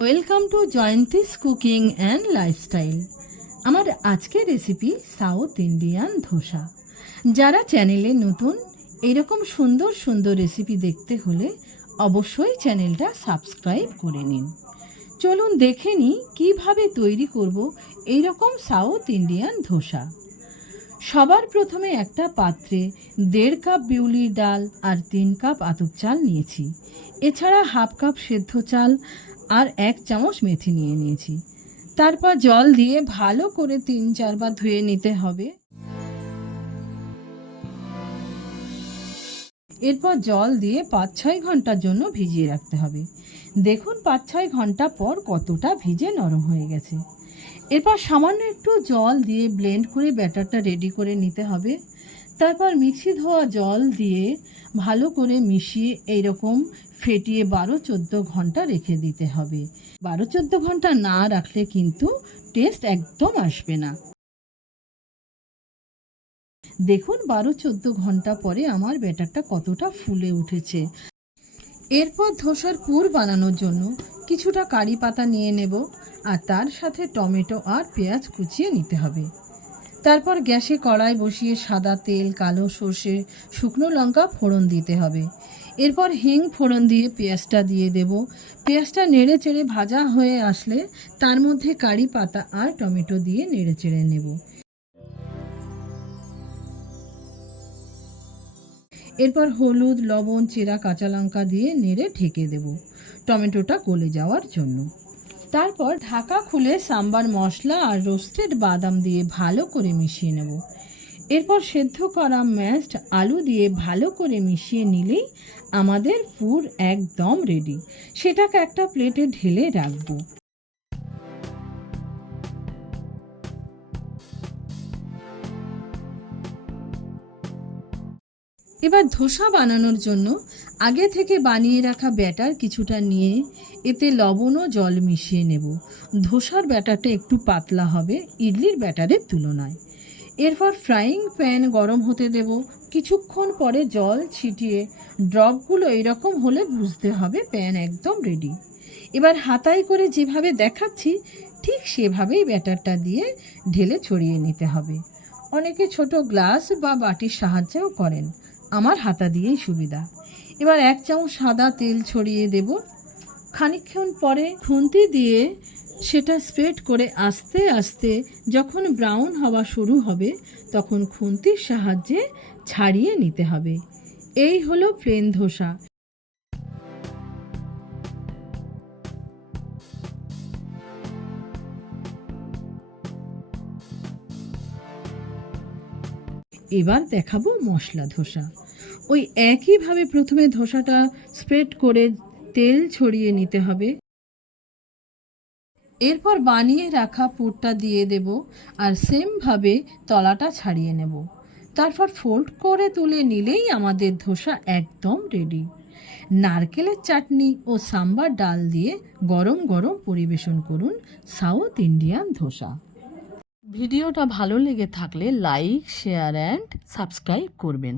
Welcome to Jayanti's cooking and lifestyle. আমার আজকের recipe south Indian dosa. যারা চ্যানেলে নতুন এরকম সুন্দর সুন্দর রেসিপি দেখতে হলে অবশ্যই চ্যানেলটা সাবস্ক্রাইব করে নিন। চলুন দেখে নিই কীভাবে তৈরি করব এইরকম সাউথ ইন্ডিয়ান ধোসা। সবার প্রথমে একটা পাত্রে 1.5 কাপ বিউলির ডাল আর 3 কাপ আতপ চাল নিয়েছি। এছাড়া হাফ কাপ সেদ্ধ চাল আর 1 চামচ মেথি নিয়েছি। তারপর জল দিয়ে ভালো করে 3-4 বার ধুয়ে নিতে হবে। এরপর জল দিয়ে 5-6 ঘন্টার জন্য ভিজিয়ে রাখতে হবে। দেখুন 5-6 ঘন্টা পর কতটা ভিজে নরম হয়ে গেছে। এরপর সামান্য একটু জল দিয়ে ব্লেন্ড করে ব্যাটারটা রেডি করে নিতে হবে। তারপর মিক্সি ধোয়া জল দিয়ে ভালো করে মিশিয়ে এইরকম ফেটিয়ে 12-14 ঘন্টা রেখে দিতে হবে। 12-14 ঘন্টা না রাখলে কিন্তু টেস্ট একদম আসবে না। দেখুন 12-14 ঘন্টা পরে আমার ব্যাটারটা কতটা ফুলে উঠেছে। এরপর ধোসার পুর বানানোর জন্য কিছুটা কারি পাতা নিয়ে নেব আর তার সাথে টমেটো আর পেঁয়াজ কুচিয়ে নিতে হবে। তারপর গ্যাসে কড়াই বসিয়ে সাদা তেল, কালো সর্ষে, শুকনো লঙ্কা ফোড়ন দিতে হবে। এরপর হিং ফোড়ন দিয়ে পেঁয়াজটা দিয়ে দেব। পেঁয়াজটা নেড়ে চেড়ে ভাজা হয়ে আসলে তার মধ্যে কারি পাতা আর টমেটো দিয়ে নেড়ে চেড়ে নেব। এরপর হলুদ, লবণ, চেরা কাঁচা লঙ্কা দিয়ে নেড়ে ঢেকে দেব টমেটোটা গলে যাওয়ার জন্য। তারপর ঢাকা খুলে সাম্বার মশলা আর রোস্টেড বাদাম দিয়ে ভালো করে মিশিয়ে নেব। এরপর সেদ্ধ করা ম্যাশড আলু দিয়ে ভালো করে মিশিয়ে নিলেই আমাদের পুর একদম রেডি। সেটাকে একটা প্লেটে ঢেলে রাখবো। এবার ধোসা বানানোর জন্য আগে থেকে বানিয়ে রাখা ব্যাটার কিছুটা নিয়ে এতে লবণ ও জল মিশিয়ে নেব। ধোসার ব্যাটারটা একটু পাতলা হবে ইডলির ব্যাটারের তুলনায়। এরপর ফ্রাইং প্যান গরম হতে দেব। কিছুক্ষণ পরে জল ছিটিয়ে ড্রপগুলো এরকম হলে বুঝতে হবে প্যান একদম রেডি। এবার হাতায় করে যেভাবে দেখাচ্ছি ঠিক সেভাবেই ব্যাটারটা দিয়ে ঢেলে ছড়িয়ে নিতে হবে। অনেকে ছোট গ্লাস বা বাটির সাহায্যেও করেন, আমার হাতা দিয়েই সুবিধা। এবার 1 চামচ সাদা তেল ছড়িয়ে দেব। খানিকক্ষণ পরে খুন্তি দিয়ে সেটা স্প্রেড করে আস্তে আস্তে যখন ব্রাউন হওয়া শুরু হবে তখন খুন্তির সাহায্যে ছাড়িয়ে নিতে হবে। এই হলো প্লেন ধোসা। এবার দেখাবো মশলা ধোসা। ওই একইভাবে প্রথমে ধোসাটা স্প্রেড করে তেল ছড়িয়ে নিতে হবে। এরপর বানিয়ে রাখা পুরটা দিয়ে দেব আর সেমভাবে তলাটা ছাড়িয়ে নেব। তারপর ফোল্ড করে তুলে নিলেই আমাদের ধোসা একদম রেডি। নারকেলের চাটনি ও সাম্বার ডাল দিয়ে গরম গরম পরিবেশন করুন সাউথ ইন্ডিয়ান ধোসা। ভিডিওটা ভালো লেগে থাকলে লাইক, শেয়ার অ্যান্ড সাবস্ক্রাইব করবেন।